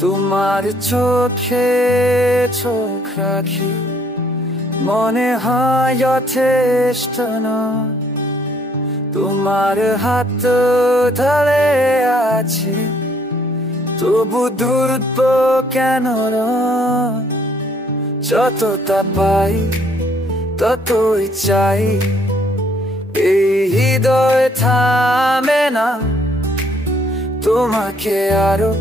তোমার চোখে চোখ রাখি, মনে হয় যথেষ্ট নয়। তোমার হাত ধরে আছি, তবু দূরত্ব কেন নয়? যতটা পাই ততই চাই, এই হৃদয় থামে না। তোমাকে আরো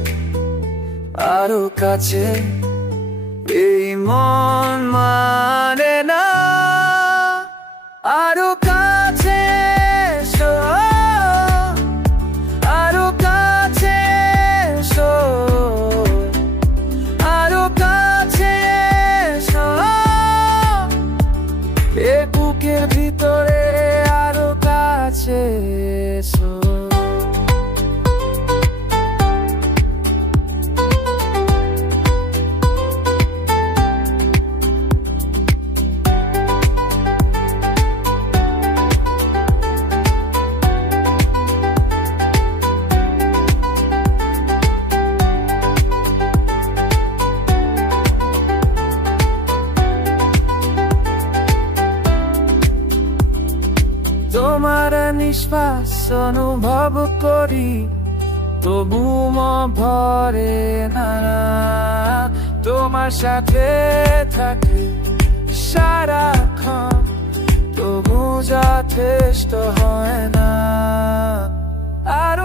আরো কাছে এই মন মানে না। আরো কাছে এসো, আরো কাছে এসো, আরো কাছে এসো, এ বুকের ভিতরে আরো কাছে এসো। তোমার নিঃশ্বাস অনুভব করি, তবু মন ভরে না। তোমার সাথে থাকি সারাক্ষণ, তবু যথেষ্ট হয় না। আর